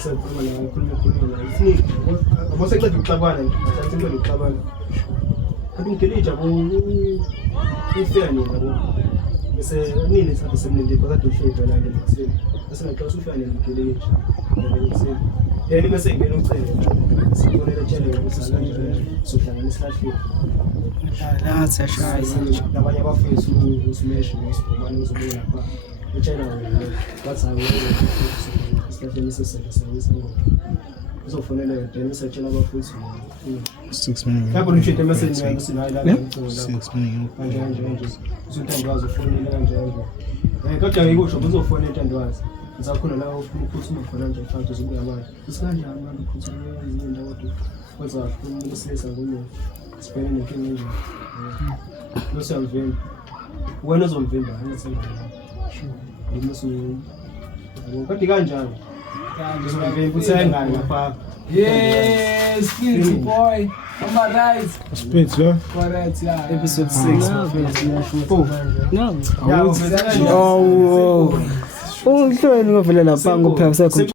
Sekhuluma la khuluma la. Isiningi. Aboseceda ukuxabana, mhlawumbe into lokuxabana. Kanti ngidilija ifeni yabo. Bese nini sathi semlinde phakathi ushade la nje kuseni. Bese ngathi usufane ngidilija. Kuseni. Yena bese ngene ucele. Sibonela tshele ukuthi sohlanganisa lahlile. La siyashaya. Nabanye abafisi usimeshi usibomani uzobuya lapha. Utshela wena bathi isihlahleni sesenzisa uzofonela yena usatshela abafisi 6 minutes. lapho nishite message yakho sinayila ngicela 6 minutes. kanje uzothandwaza ufonela kanje kodwa ngikusho uzofona entandwazi ngisakhona la ufuna ukuphuma khona nje mfowethu uzobuya manje usikanjani manje ukhuthuma izinto kodwa kwenza ufuna ukusesa kuno sibhekene nenkinga nje losiyamvimba wena uzomvimba angithi Kati kanjani? Ngizovimba ukuthi ayengani lapha. Yes, Skinty boy. On my right. Spits, yeah. Correct, yeah. Episode 6. No. Oh. Uhlweni ngovela lapha ngopheka sekho.